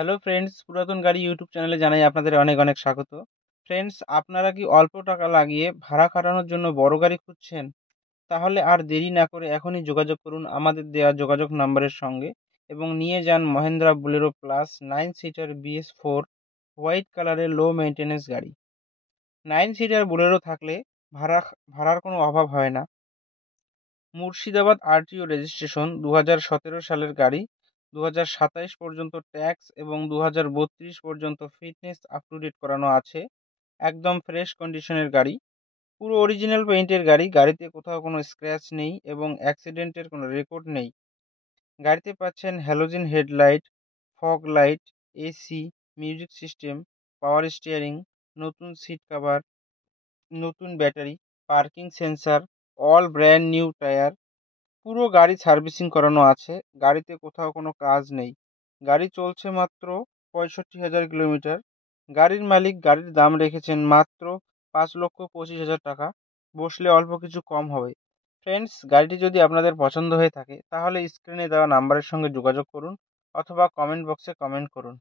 Hello friends, পুরাতন গাড়ি YouTube চ্যানেলে জানাই আপনাদের অনেক অনেক স্বাগত। ফ্রেন্ডস, আপনারা কি অল্প টাকা লাগিয়ে ভাড়া খাটানোর জন্য বড় গাড়ি খুঁজছেন? তাহলে আর দেরি না করে এখনই যোগাযোগ করুন আমাদের দেওয়া যোগাযোগ নাম্বারের সঙ্গে এবং নিয়ে যান Mahindra Bolero plus 9 seater BS4 white কালারের লো মেইনটেনেন্স গাড়ি। 9 সিটার বোলেরো থাকলে ভাড়ার কোনো অভাব হয় না। মুর্শিদাবাদ আরটিও রেজিস্ট্রেশন 2017 সালের গাড়ি, 2027 পর্যন্ত ট্যাক্স এবং 2032 পর্যন্ত ফিটনেস আপ টু ডেট করানো আছে। একদম ফ্রেশ কন্ডিশনের গাড়ি, পুরো অরিজিনাল পেইন্টের গাড়ি। গাড়িতে কোথাও কোনো স্ক্র্যাচ নেই এবং অ্যাক্সিডেন্টের কোনো রেকর্ড নেই। গাড়িতে পাচ্ছেন halogen headlight, fog light, AC, music system, power steering, নতুন সিট কভার, নতুন battery, parking sensor, all brand new tyre. পুরো গাড়ি সার্ভিসিং করানো আছে। গাড়িতে কোথাও কোনো কাজ নেই। গাড়ি চলছে মাত্র 65,000 কিলোমিটার। গাড়ির মালিক গাড়ির দাম রেখেছেন মাত্র 5,25,000 টাকা। বসলে অল্প কিছু কম হবে। ফ্রেন্ডস, গাড়িটি যদি আপনাদের পছন্দ হয়ে থাকে তাহলে স্ক্রিনে দেওয়া নাম্বারের সঙ্গে যোগাযোগ করুন অথবা কমেন্ট বক্সে কমেন্ট করুন।